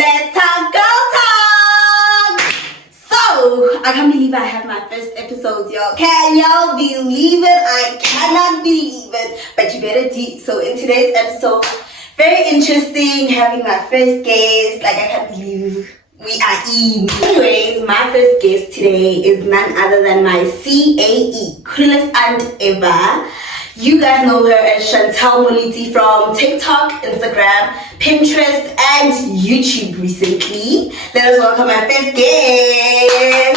Let's talk girl talk. So I can't believe I have my first episode, y'all. Can y'all believe it? I cannot believe it. But you better do. So in today's episode, very interesting having my first guest. Like I can't believe we are in. Anyways, my first guest today is none other than my CAE, coolest aunt ever. You guys know her as Chantal Moliti from TikTok, Instagram, Pinterest, and YouTube recently. Let us welcome my first guest.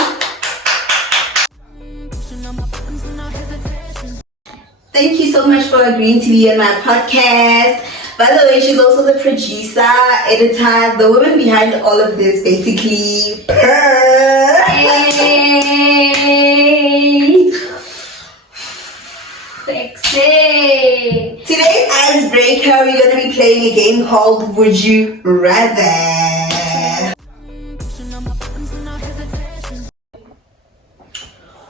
Thank you so much for agreeing to be on my podcast. By the way, she's also the producer, editor, the woman behind all of this, basically. Hey! Sexy! Today's icebreaker, we're going to be playing a game called Would You Rather?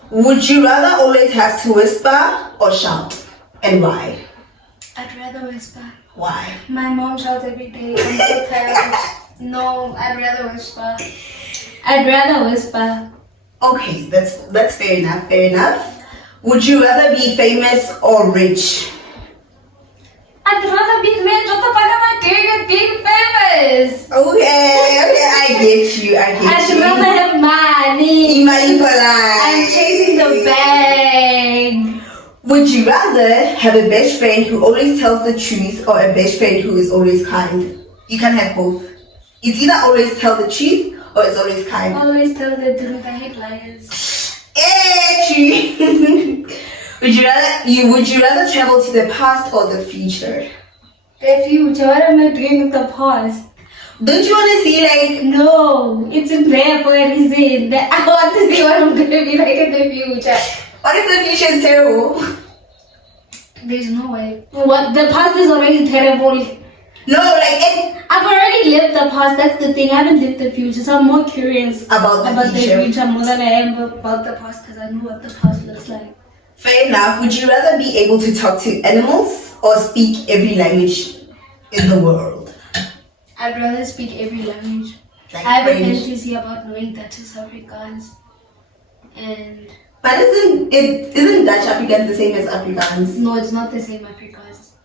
Would you rather always have to whisper or shout? And why? I'd rather whisper. Why? My mom shouts every day. I'm so tired. No, I'd rather whisper. I'd rather whisper. Okay, that's fair enough, fair enough. Would you rather be famous or rich? I'd rather be rich. What the fuck am I doing with being famous? Okay, I get you, I'd rather have money. I'm chasing the bag. Would you rather have a best friend who always tells the truth or a best friend who is always kind? You can have both. It's either always tell the truth or it's always kind. Always tell the truth. I hate liars. True. Would you rather travel to the past or the future? The future. What am I doing with the past? Don't you want to see like... No, it's in there for a reason. I want to see what I'm going to be like in the future. What if the future is terrible? There's no way. What? The past is already terrible. No, like... I've already lived the past, that's the thing. I haven't lived the future, so I'm more curious about the future more than I am about the past because I know what the past looks like. Fair enough. Would you rather be able to talk to animals or speak every language in the world? I'd rather speak every language. Like I have French. a fantasy about knowing Dutch Afrikaans. And... But isn't Dutch Afrikaans the same as Afrikaans? No, it's not the same Afrikaans.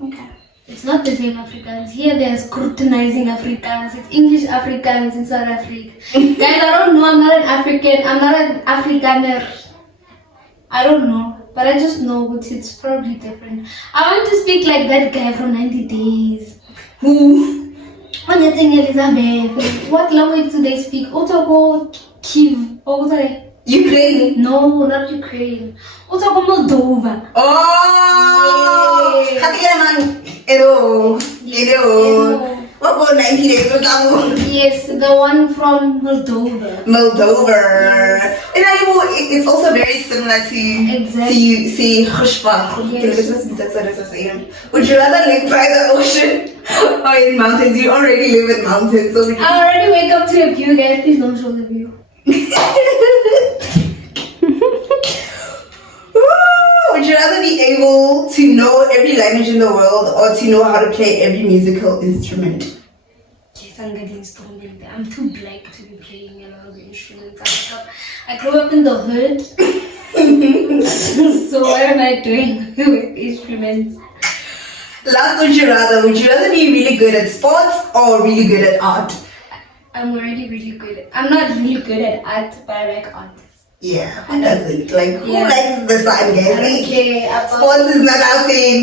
Okay. It's not the same Afrikaans. Here they're scrutinizing Afrikaans. It's English Afrikaans in South Africa. Guys, I don't know. I'm not an African. I'm not an Afrikaner. I don't know. But I just know it's probably different. I want to speak like that guy from 90 Days. Who? Elizabeth. What language do they speak? Otoko Kiev. Ukraine? No, not Ukraine. Otoko Moldova. Oh! Hello. What about 90 days ago? Yes, the one from Moldova. It's also very similar to Exactly. you say Khushba. Yes. Would you rather live by the ocean or in mountains? You already live in mountains, so I already wake up to a view, guys. Please don't show the view. Would you rather be able to know every language in the world or to know how to play every musical instrument? Yes, I'm getting instrument. I'm too black to be playing a lot of instruments. I grew up in the hood. So what am I doing with instruments? Last, would you rather be really good at sports or really good at art? I'm already really good. I'm not really good at art, but I like art. Yeah, who doesn't? Like, who Yeah. likes the sun, guys? I don't care. Sports is not our thing.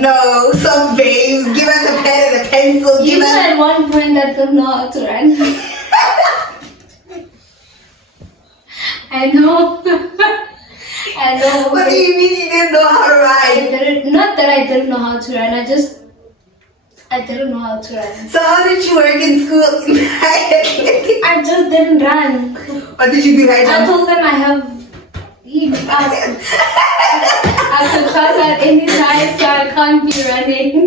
No, soft babes. Give us a pen and a pencil. You know at one point I don't know how to run. I know. I know. What do you mean you didn't know how to ride? Not that I didn't know how to run. I didn't know how to run. So how did you work in school? I just didn't run. What did you do? I told them I have. He asked. After class at any time, so I can't be running.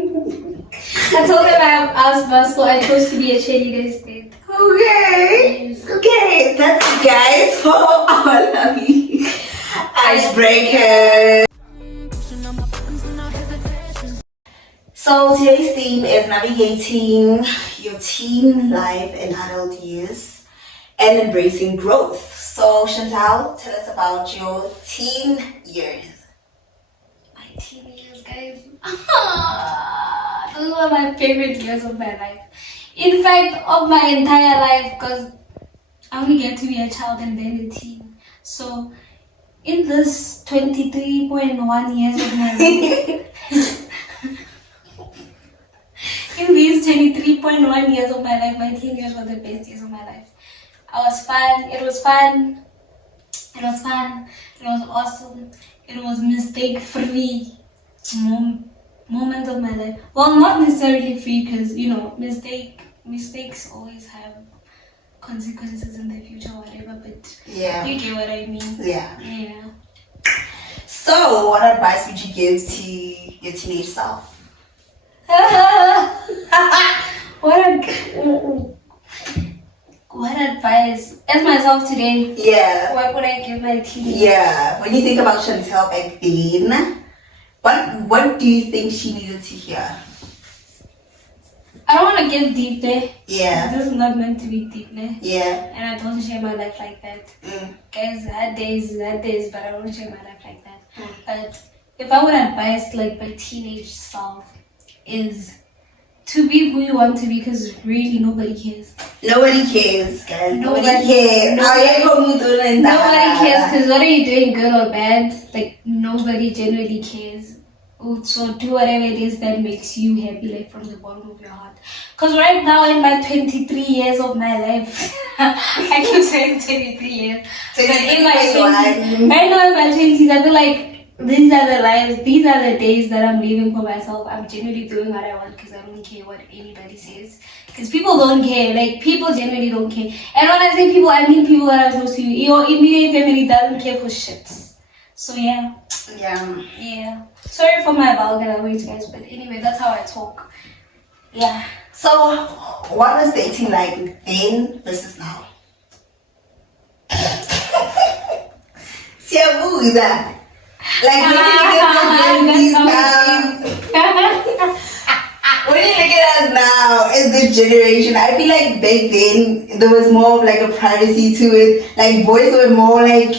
I told them I have asthma, so I chose to be a cheerleader instead. Okay. Yes. Okay, that's it, guys, for our lovely icebreaker. So today's theme is navigating your teen life and adult years and embracing growth. So Chantal, tell us about your teen years. My teen years, guys. Those were my favorite years of my life. In fact, of my entire life, because I only get to be a child and then a teen. So, in this 23.1 years of my life, in these 23.1 years of my life, my teen years were the best years of my life. I was fun. It was fun. It was fun. It was awesome. It was mistake-free moments of my life. Well, not necessarily free, because mistakes always have consequences in the future, whatever. But yeah, you get what I mean. Yeah. So, what advice would you give to your teenage self? What advice? As myself today. Yeah. What would I give my teenage? Yeah. When you think about Chantal back then, what do you think she needed to hear? I don't want to get deep there. Yeah. This is not meant to be deep there. Yeah. And I don't share my life like that. Guys, had days, but I don't share my life like that. But if I would advise like my teenage self is to be who you want to be, because really nobody cares. Nobody cares, guys. Nobody cares. Nobody cares, because whether you're doing good or bad, like nobody generally cares. So do whatever it is that makes you happy, like from the bottom of your heart. Because right now in my 23 years of my life, I keep saying 23 years. But in my 20s, right now in my 20s, I feel like these are the lives, these are the days that I'm living for myself. I'm genuinely doing what I want because I don't care what anybody says. Because people don't care, like people generally don't care. And when I say people, I mean people that are close to you. Your immediate family doesn't care for shit. So yeah. Sorry for my vulgar language, guys, but anyway, that's how I talk. Yeah. So, what was dating like then versus now? Siabuza. Like, when you look at us now, as the generation, I feel like back then there was more of like a privacy to it. Like, boys were more like,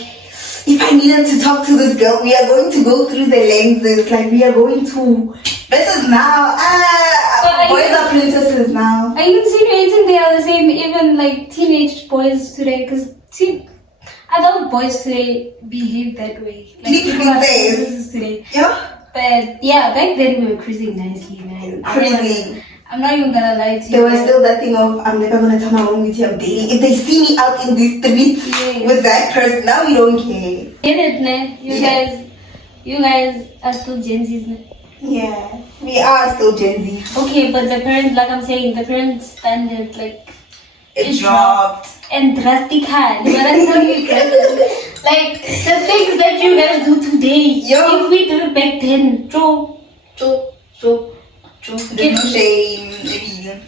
if I needed to talk to this girl, we are going to go through the lenses. Like, we are going to. Versus now, boys are princesses now. Are you insinuating they are the same, even like teenage boys today? Because adult boys today behave that way. Like people are princesses today. Yeah. But yeah, back then we were cruising nicely, man. Crazy. I'm not even gonna lie to you. There was still that thing of, I'm never gonna tell my mom with you I'm dating. If they see me out in the streets with that person, now we don't care. Get it, ne? You guys are still Gen Z's, ne? Yeah, we are still Gen Z. Okay, but the parents, like I'm saying, the parents' standard, like, it dropped. And drastic high. But that's how you guys do. Like, the things that you guys do today, if we did it back then, There's no shame.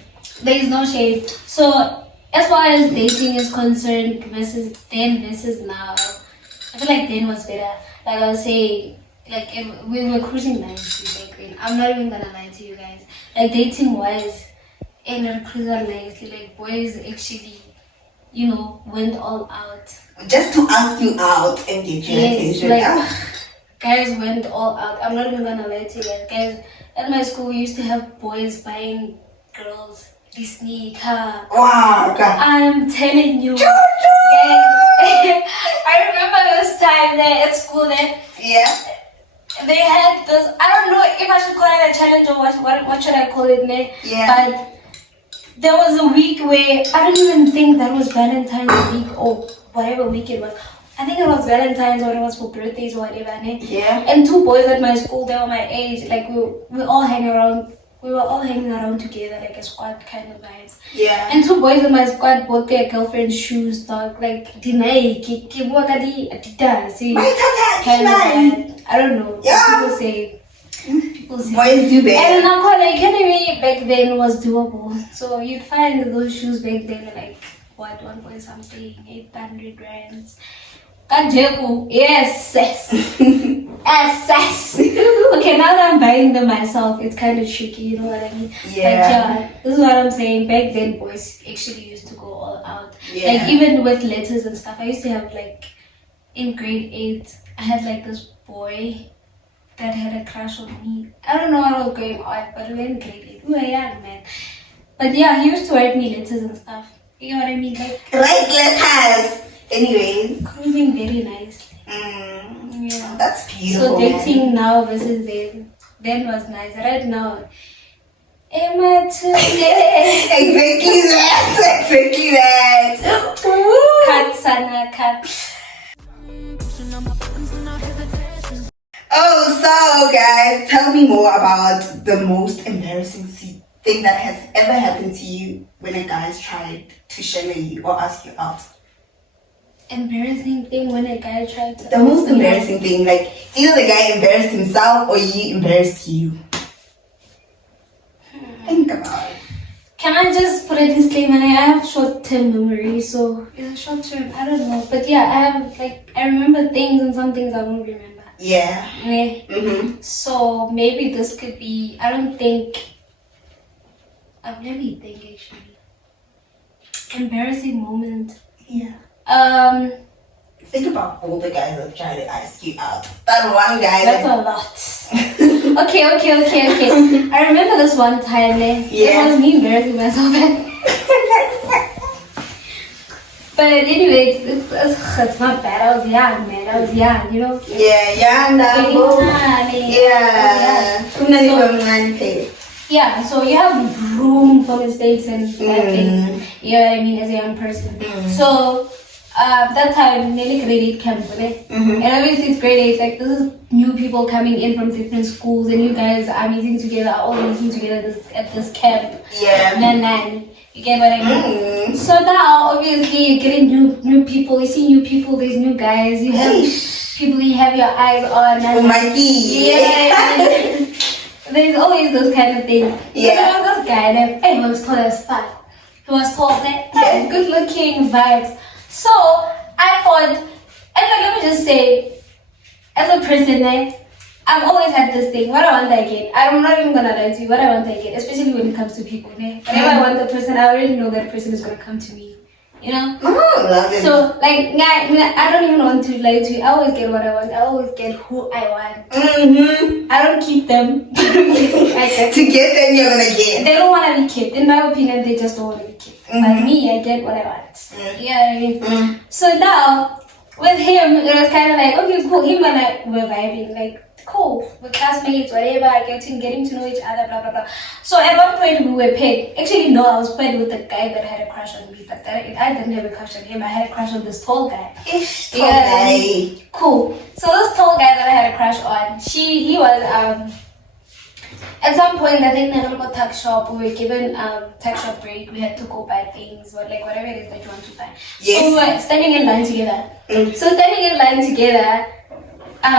There is no shame. So, as far as dating is concerned, versus now, I feel like then was better. Like I was saying, like we were cruising nicely back then. I'm not even gonna lie to you guys. Like dating wise, and a cruiser nicely. Like boys actually, went all out. Just to ask you out and get your attention. Like, guys went all out. I'm not even gonna lie to you guys. Guys, at my school we used to have boys buying girls Disney car. Wow, God. I'm telling you. Guys, I remember this time there at school there. Yeah. They had this, I don't know if I should call it a challenge or what should I call it there. Yeah. But there was a week where, I don't even think that was Valentine's week or whatever week it was. I think it was Valentine's or it was for birthdays or whatever. Yeah. And two boys at my school, they were my age, like we all hang around. We were all hanging around together, like a squad kind of vibes. Yeah. And two boys in my squad bought their girlfriend's shoes, dog. Like, dinay, adidas. I don't know. Yeah. People say. Boys do better. And Nakola Academy back then was doable. So you'd find those shoes back then like, what, 1 point something, 800 rands. Kajeku. Yes. Yes. Okay, now that I'm buying them myself, it's kind of tricky, you know what I mean? Yeah. But yeah, this is what I'm saying. Back then, boys actually used to go all out. Yeah. Like, even with letters and stuff, I used to have, like, in grade 8, I had, like, this boy that had a crush on me. I don't know what was going on, but we were in grade 8. We were young, man. But yeah, he used to write me letters and stuff. You know what I mean? Like, Write letters. Anyways. cruising very nicely. Yeah. That's beautiful. So dating now versus then was nice. Right now, Emma today. Exactly that. Cut, Sana, cut. Oh, so guys, tell me more about the most embarrassing thing that has ever happened to you when a guy's tried to shame you or ask you out. Embarrassing thing when a guy tried to. The most embarrassing thing, like either the guy embarrassed himself or you embarrassed you. Think about it. Can I just put a disclaimer? I have short-term memory, so it's a short-term. I don't know, but yeah, I have I remember things and some things I won't remember. Yeah. Yeah. So maybe this could be. I don't think. Let me think actually. Embarrassing moment. Yeah. Think about all the guys that try to ask you out. That one guy. That's a lot. Okay. I remember this one time, Yeah. It was me embarrassing myself. But anyway, it's not bad. I was young, man. I was young, you know? Yeah, Yeah, so you have room for mistakes and bad things. You know what I mean, as a young person. So, that time, nearly grade 8 camp, right? And obviously it's grade 8, like this is new people coming in from different schools and you guys are meeting together, all meeting together at this camp. Yeah. Then, you get what I mean? So now, obviously, you're getting new people. You see new people, there's new guys. You have people you have your eyes on. Oh my Yeah. There's always those kind of things. Yeah. So there was this guy that he was tall as fuck. He was tall, good looking vibes. So I thought, and let me just say, as a person, I've always had this thing. What I want, I get. I'm not even gonna lie to you. What I want, I get. Especially when it comes to people. Whenever I want the person, I already know that person is gonna come to me. You know? Love it. So, I don't even want to lie to you. I always get what I want. I always get who I want. I don't keep them. To get them, you're gonna get. They don't want to be kept. In my opinion, they just don't want to be kept. But me, I get what I want. You know what I mean? So now, with him, it was kind of like, okay, cool. Him and I were vibing. Like, cool. We're classmates, whatever. Getting to know each other, blah, blah, blah. So at one point, we were paired. Actually, no, I was paired with the guy that had a crush on me. But I didn't have a crush on him. I had a crush on this tall guy. Cool. So this tall guy that I had a crush on, he was, at some point, I think I got tuck shop. We were given tuck shop break. We had to go buy things or like whatever it is that you want to buy. Yes. So we were standing in line together. So standing in line together,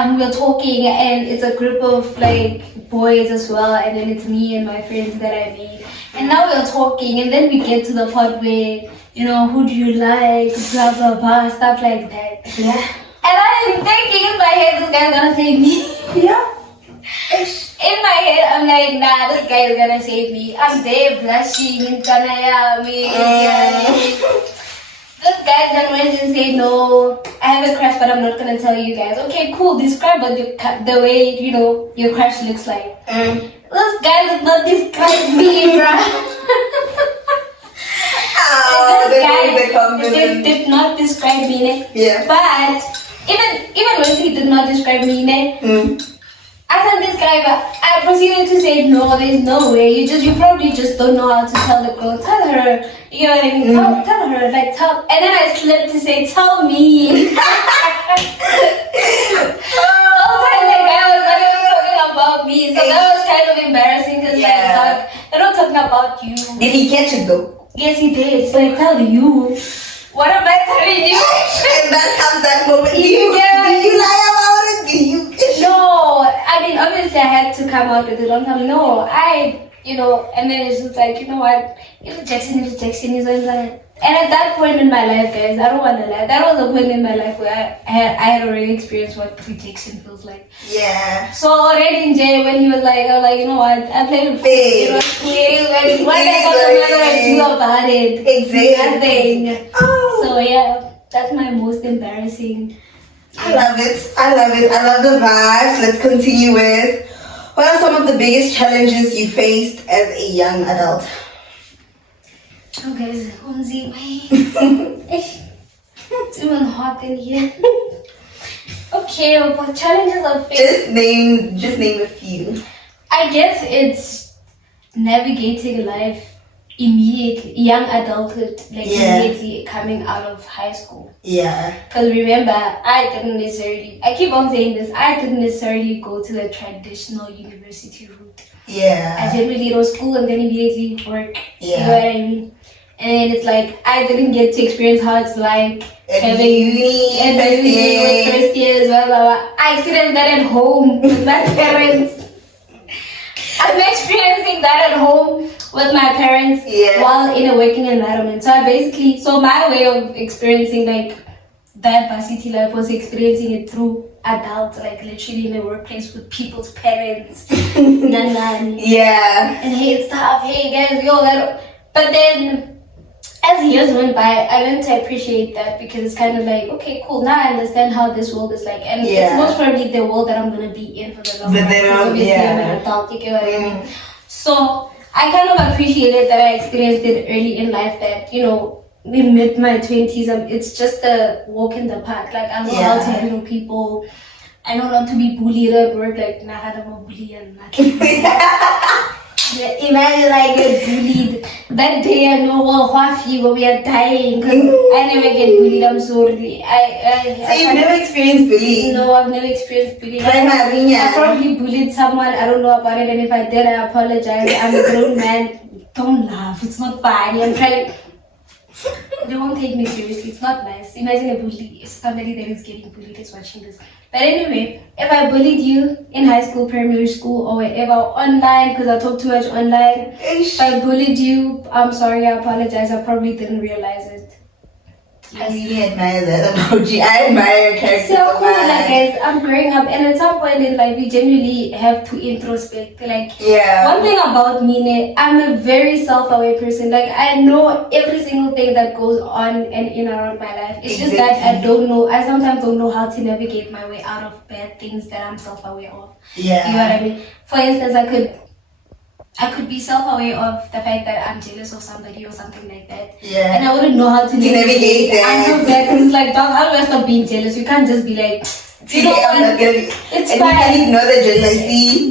we were talking, and it's a group of like boys as well, and then it's me and my friends that I made. And now we're talking, and then we get to the part where, you know, who do you like, blah blah blah, stuff like that. Yeah. And I'm thinking in my head, this guy's gonna save me. Yeah. In my head, I'm like, nah, this guy is gonna save me. I'm there blushing in This guy then went and said, no, I have a crush, but I'm not gonna tell you guys. Okay, cool. Describe what the way, you know, your crush looks like. This guy did not describe me, bro. This guy did not describe me. Yeah. But even when he did not describe me, after this guy, I proceeded to say, no, there's no way. You probably just don't know how to tell the girl. Tell her. You know what I mean? Tell her. And then I slipped to say, tell me. The whole time the guy was not even talking about me. So that was kind of embarrassing because they're not talking about you. Did he catch it though? Yes, he did. So I tell you. What am I telling you? And that comes that moment. Do you lie about it? Do you? No, I mean, obviously I had to come out with it on time. No, and then it's just like, you know what, rejection is like. And at that point in my life, guys, I don't want to lie, that was a point in my life where I had already experienced what rejection feels like. Yeah. So already in Jay, when he was like, I was like, you know what, I played with it was quick, what am I gonna do about it? Exactly. Nothing. Oh. So yeah, that's my most embarrassing. I love it. I love the vibes. Let's continue with, what are some of the biggest challenges you faced as a young adult? Oh guys, it's even hot in here. Okay, what challenges I faced? Just name a few. I guess it's navigating life immediately, young adulthood, immediately coming out of high school. Yeah. Because remember, I keep on saying this, I didn't necessarily go to the traditional university route. Yeah. I generally go to school and then immediately work. Yeah. You know what I mean? And it's like, I didn't get to experience how it's like having uni with first years, blah, blah, blah. I experienced that at home with my parents. I'm experiencing that at home with my parents while in a working environment. So my way of experiencing like that varsity life was experiencing it through adults, like literally in a workplace with people's parents. Yeah. And hey stuff, hey guys, that. But then as years went by, I learned to appreciate that because it's kind of like, okay, cool, now I understand how this world is like. And it's most probably the world that I'm going to be in for the long run. Because obviously I'm an adult, you get what I mean? So I kind of appreciated that I experienced it early in life that, in mid my 20s, it's just a walk in the park. Like, I know how to handle people. I know not to be bullied at work. Like, nah, I don't want to bully and nothing. Imagine I get bullied. That day I know when we are dying. Cause I never get bullied, I'm sorry. So you've never experienced bullying? No, I've never experienced bullying. I probably bullied someone, I don't know about it, and if I did, I apologize. I'm a grown man. Don't laugh, it's not funny. I'm trying. They won't take me seriously, it's not nice. Imagine a bully, somebody that is getting bullied is watching this. But anyway, if I bullied you in high school, primary school, or whatever, online, because I talk too much online, if I bullied you, I'm sorry, I apologize, I probably didn't realize it. I really admire that about you. I admire your character. So cool, like guys, I'm growing up, and at some point in life, you genuinely have to introspect. Like, one thing about me, I'm a very self-aware person. Like, I know every single thing that goes on and in around my life. It's just that I sometimes don't know how to navigate my way out of bad things that I'm self-aware of. Yeah. You know what I mean? For instance, I could be self-aware of the fact that I'm jealous of somebody or something like that. Yeah. And I wouldn't know how to navigate that. I know that because it's like, dog, how do I stop being jealous? You can't just be like, I'm not gonna be. It's and fine. You can ignore the jealousy.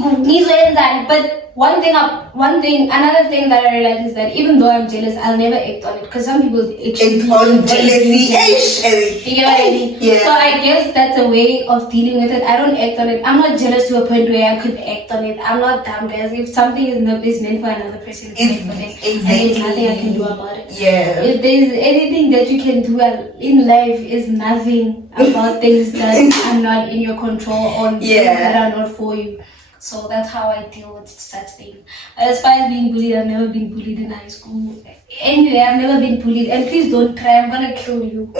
But another thing that I realized is that even though I'm jealous, I'll never act on it because some people act on jealousy. You get what I mean? Yeah. So I guess that's a way of dealing with it. I don't act on it. I'm not jealous to a point where I could act on it. I'm not dumb, guys. If something is meant for another person, it's meant for them. Exactly. And there's nothing I can do about it. Yeah. If there's anything that you can do in life, is nothing about things that are not in your control or things that are not for you. So that's how I deal with such things. As far as being bullied, I've never been bullied in high school. Anyway, I've never been bullied. And please don't try, I'm gonna kill you.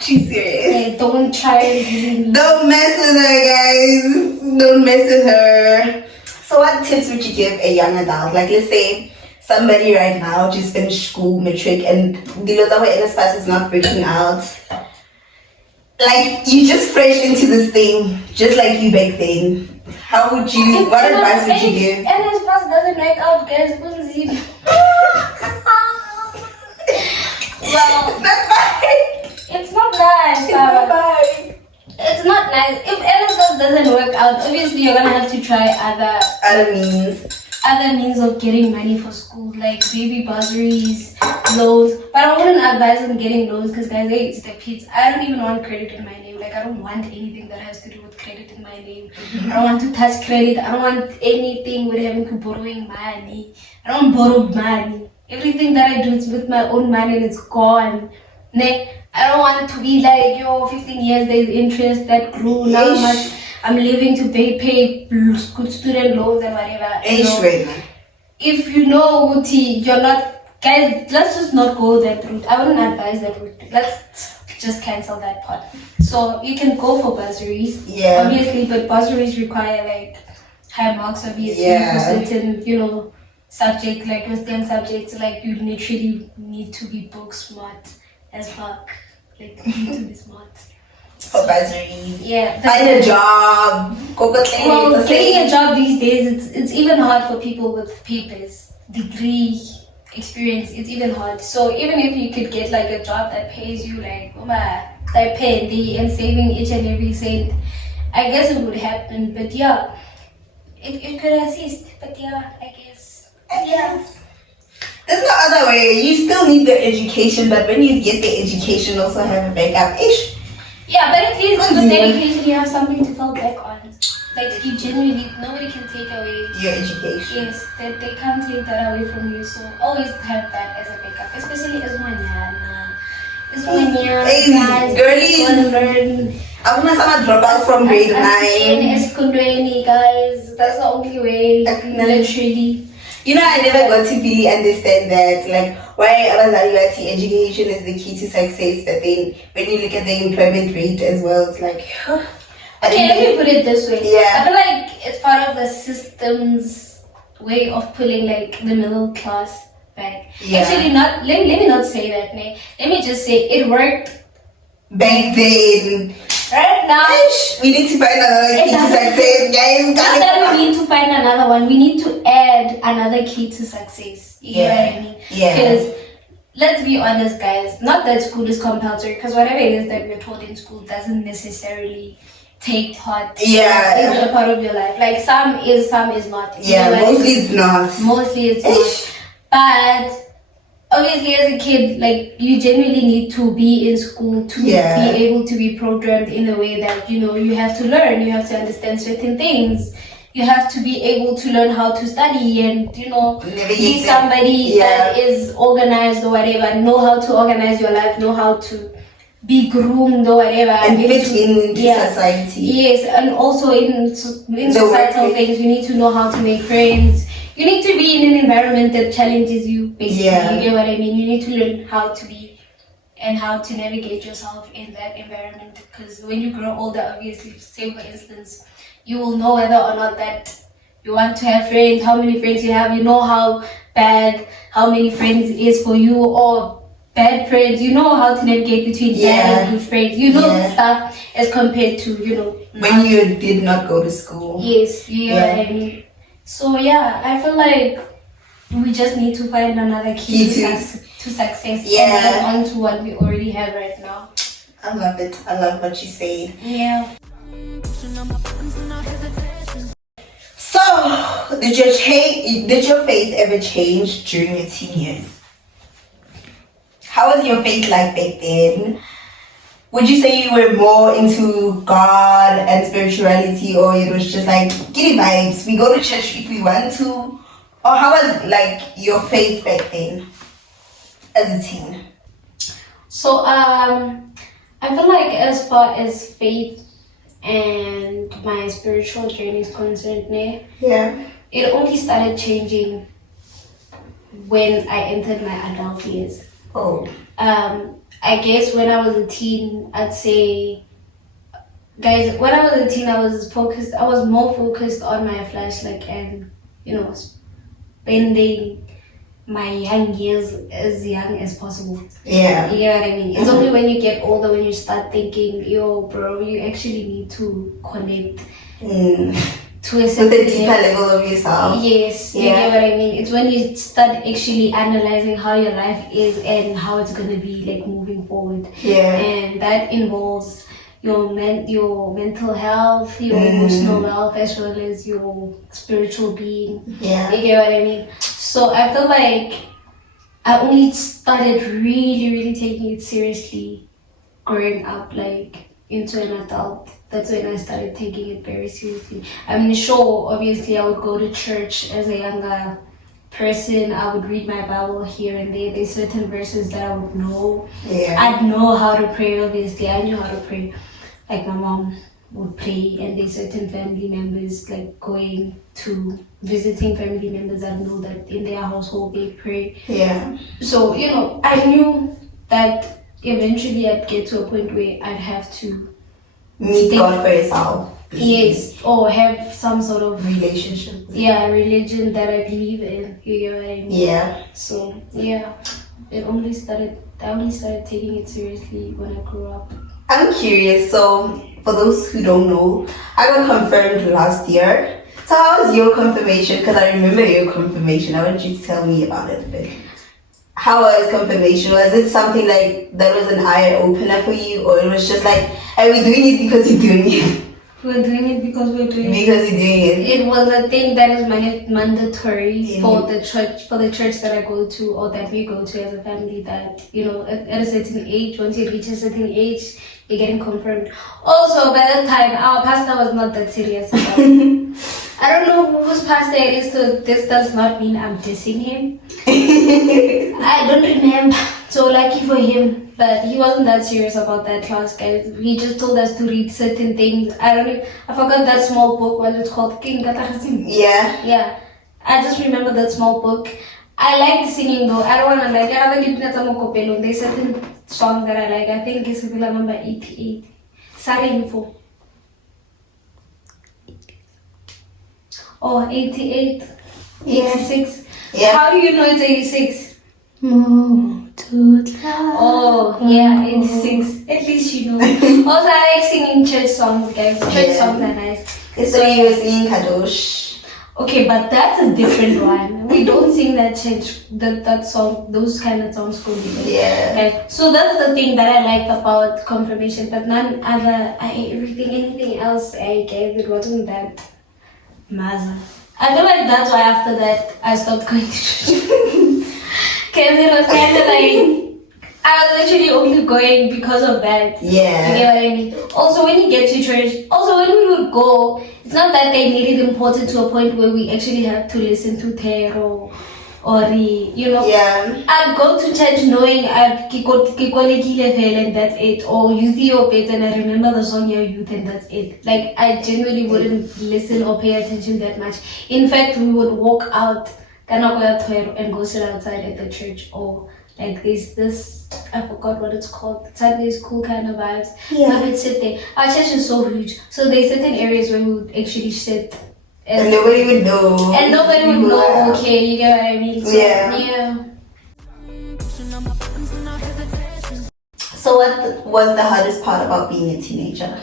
She's serious. Hey, don't try and bully me. Don't mess with her, guys. Don't mess with her. So what tips would you give a young adult? Like, let's say somebody right now just finished school, matric, and the NSPAS is not breaking out. Like, you just fresh into this thing, just like you back then. What advice would you give? NSPAS doesn't work out, guys. Well, it's not nice. It's not nice. If NSPAS doesn't work out, obviously you're gonna have to try other means of getting money for school, like baby bursaries, loans. But I wouldn't advise on getting loans because, guys, it's the pits. I don't even want credit in my name. Like, I don't want anything that has to do with credit in my name. I don't want to touch credit. I don't want anything with having to borrowing money. I don't borrow money. Everything that I do is with my own money and it's gone. I don't want to be like, 15 years there's interest that grew. Now I'm living to pay good student loans and whatever. if you know Uti, you're not, guys, let's just not go that route. I wouldn't advise that route. Let's just cancel that part. So you can go for bursaries, obviously, but bursaries require like high marks, obviously, for certain, subject, like your STEM subjects. Like you literally need to be book smart as fuck. Like you need to be smart. For bursaries. Yeah. Find a job. Go get Well, getting a job these days, it's even hard for people with papers, degree, experience. It's even hard. So even if you could get like a job that pays you like that pay and saving each and every cent, I guess it would happen. But yeah, it could assist. But yeah, I guess. Yeah. There's no other way. You still need the education, but when you get the education, also have a backup. Ish. Yeah, but at least with dedication, you have something to fall back on. Like, you genuinely, nobody can take away your education. Yes, they can't take that away from you. So always have that as a backup, especially as mwahh. As mwahh, guys, girlies want to learn. I want to drop out from grade 9. As guys, that's the only way. Literally. I never got to really understand that, like, why Abazali education is the key to success, but then when you look at the employment rate as well, it's like, okay, let me put it this way. Yeah. I feel like it's part of the system's way of pulling, like, the middle class back. Yeah. Actually, let me not say that, Nay. Let me just say it worked back then. Right now, we need to find another key to success, guys. Not that we need to find another one. We need to add another key to success. You know what I mean? Yeah. Because let's be honest, guys. Not that school is compulsory, because whatever it is that we're taught in school doesn't necessarily take heart. Yeah. It's a part of your life. Like some is not. Yeah. Mostly it's not. Mostly it's not. But obviously, as a kid, like, you genuinely need to be in school to be able to be programmed in a way that, you have to learn, you have to understand certain things, you have to be able to learn how to study and, be somebody that is organized or whatever, know how to organize your life, know how to be groomed or whatever. And fit into society. Yes, and also in societal things, you need to know how to make friends. You need to be in an environment that challenges you, basically. You get what I mean? You need to learn how to be and how to navigate yourself in that environment. Because when you grow older, obviously, say for instance, you will know whether or not that you want to have friends, how many friends you have. You know how many friends is for you, or bad friends. You know how to navigate between bad and good friends. You know stuff as compared to, when you did not go to school. Yes, you know what I mean? So yeah, I feel like we just need to find another key to success and add on to what we already have right now. I love it. I love what you said. Yeah. So, did your faith ever change during your teen years? How was your faith like back then? Would you say you were more into God and spirituality, or it was just like giddy vibes? We go to church if we want to, or how was like your faith back then as a teen? So I feel like as far as faith and my spiritual journey is concerned, it only started changing when I entered my adult years. Oh. I guess when I was a teen, I'd say, guys, when I was a teen, I was more focused on my flesh, like, and, spending my young years as young as possible. Yeah. You know what I mean? It's only when you get older, when you start thinking, bro, you actually need to connect to a certain deeper level of yourself. Yes, you know what I mean? It's when you start actually analyzing how your life is and how it's going to be, like, moving forward. Yeah. And that involves your mental health, your emotional health, as well as your spiritual being. Yeah. You get what I mean? So I feel like I only started really, really taking it seriously growing up, like, into an adult. That's when I started taking it very seriously. I mean, sure, obviously I would go to church as a younger person. I would read my Bible here and there. There's certain verses that I would know. Yeah. I'd know how to pray, obviously. I knew how to pray. Like my mom would pray, and there's certain family members like going to visiting family members that know that in their household they pray. Yeah. So, I knew that eventually I'd get to a point where I'd have to Meet God for yourself. yes, or have some sort of Relationship. religion that I believe in. You get what I mean? Yeah. So I only started taking it seriously when I grew up. I'm curious, so for those who don't know, I got confirmed last year. So how was your confirmation? Because I remember your confirmation. I want you to tell me about it a bit. How was confirmation? Was it something like that was an eye opener for you, or it was just like, are we doing it because you're doing it? We're doing it because we're doing it. Because you're doing it. It was a thing that is mandatory for Mm-hmm. the church that I go to or that we go to as a family, that at a certain age, once you reach a certain age, you're getting confirmed. Also, by that time, our pastor was not that serious about it. I don't know whose pastor it is, so this does not mean I'm dissing him. I don't remember. So lucky for him, but he wasn't that serious about that class, guys. He just told us to read certain things. I forgot that small book, what it's called. Yeah. Yeah. I just remember that small book. I like singing though. I don't want to there's certain songs that I like. I think it's number 88. Sorry, info. Oh, 88. 86. Yeah. How do you know it's 86? Oh, yeah, 86. At least you know. Also, I like singing church songs, guys. Church songs are nice. So you were singing Kadosh. Okay, but that's a different one. We don't sing that song, those kind of songs for me. Yeah. Okay. So that's the thing that I liked about confirmation, but anything else I gave, it wasn't that maza. I feel like that's why after that I stopped going to church. Because it was kind of like, I was literally only going because of that. Yeah. You know what I mean? Also, when you get to church, when we would go, it's not that they made it important to a point where we actually have to listen to Tero or Yeah. I'd go to church knowing I'd and that's it. Or Youth Your Bit and I remember the song Your Youth and that's it. Like, I genuinely wouldn't listen or pay attention that much. In fact, we would walk out and go sit outside at the church, or like there's this, I forgot what it's called, Sunday school kind of vibes. Yeah. We would sit there. Our church is so huge, so there's certain areas where we would actually sit. And nobody would know. And nobody would know, okay, you get what I mean? So, Yeah. So what was the hardest part about being a teenager?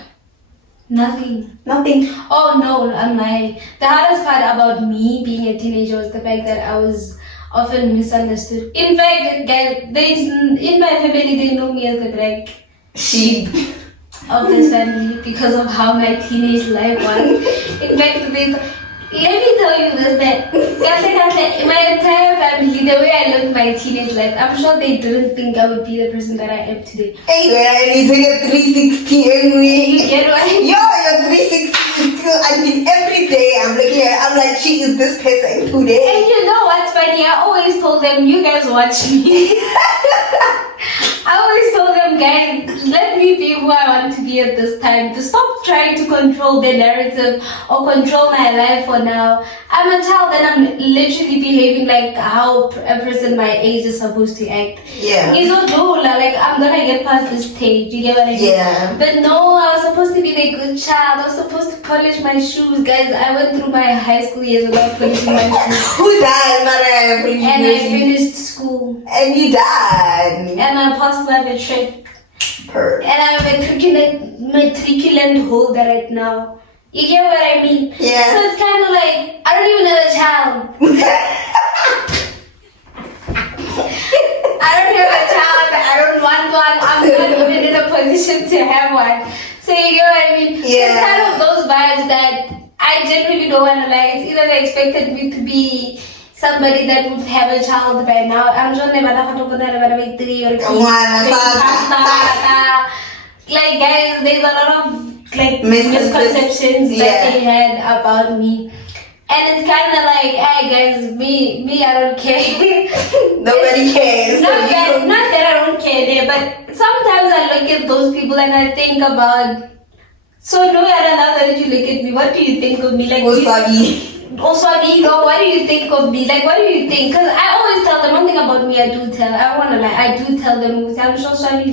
Nothing. Oh no, I'm lying. The hardest part about me being a teenager was the fact that I was often misunderstood. In fact, guys, in my family they know me as the black sheep of this family because of how my teenage life was. In fact, let me tell you this, that in my entire family, the way I lived my teenage life, I'm sure they didn't think I would be the person that I am today. Hey, I need to get 360 anyway. You get what? Yo, your 360 is still, every day I'm looking at it, I'm like, she is this person today. And you know what's funny? I always told them, you guys watch me. I always told them, guys, let me be who I want to be at this time. To stop trying to control the narrative or control my life for now. I'm a child and I'm literally behaving like how a person my age is supposed to act. Yeah. Like, I'm gonna get past this stage, you get what I mean? Yeah. But no, I was supposed to be a good child. I was supposed to polish my shoes, guys. I went through my high school years without polishing my shoes. Who died, Mara? And I finished school. And you died. And I passed my matric. Perfect. And I'm a matriculant holder right now. You get what I mean? Yeah. So it's kind of like, I don't even have a child. I don't have a child. I don't want one. I'm not even in a position to have one. So you get what I mean? Yeah. It's kind of those vibes that I genuinely don't want to like. It's either they expected me to be somebody that would have a child by now. I'm sure never have 3 or 2. Like, guys, there's a lot of like misconceptions that they had about me. And it's kind of like, hey guys, me, I don't care. Nobody cares. Not that I don't care there, but sometimes I look at those people and I think about So no matter now that you look at me, what do you think of me? Like Also, what do you think of me? Like, what do you think? Because I always tell them one thing about me. I do tell. I wanna like. I do tell them. I'm so sorry.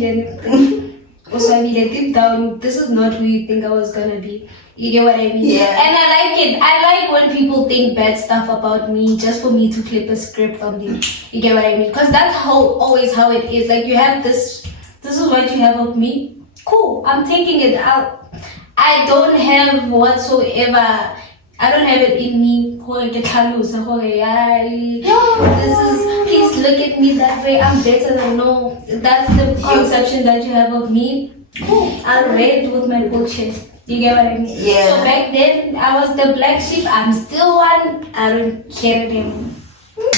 Also, I mean, like, deep down, this is not who you think I was gonna be. You get what I mean? Yeah. And I like it. I like when people think bad stuff about me just for me to flip a script on them. You get what I mean? Because that's always how it is. Like, you have this. This is what you have of me. Cool. I'm taking it out. I don't have whatsoever. I don't have it in me. Please look at me that way. I'm better than no. That's the conception that you have of me. I'll read with my bullshit. You get what I mean? Yeah. So back then, I was the black sheep. I'm still one. I don't care anymore.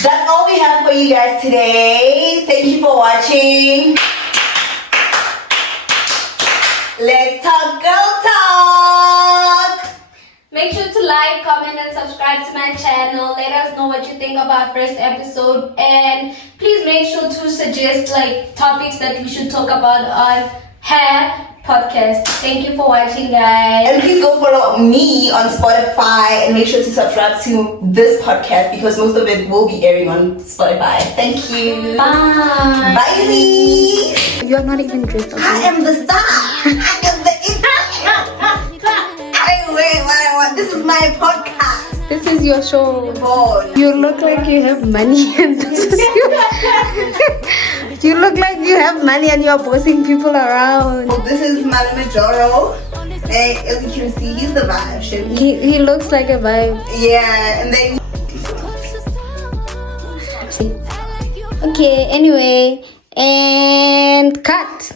That's all we have for you guys today. Thank you for watching. Let's talk girl talk. Make sure to like, comment, and subscribe to my channel. Let us know what you think about first episode, and please make sure to suggest like topics that we should talk about on her podcast. Thank you for watching, guys. And please go follow me on Spotify and make sure to subscribe to this podcast because most of it will be airing on Spotify. Thank you. Bye. Bye. You're not even dressed up. I am the star. I am the This is my podcast. This is your show. Boy. You look like you have money and this is you look like you have money and you're bossing people around. Oh, this is Mwahh Marole. And as you can see, he's the vibe. He looks like a vibe. Yeah, and then Okay, anyway, and cut.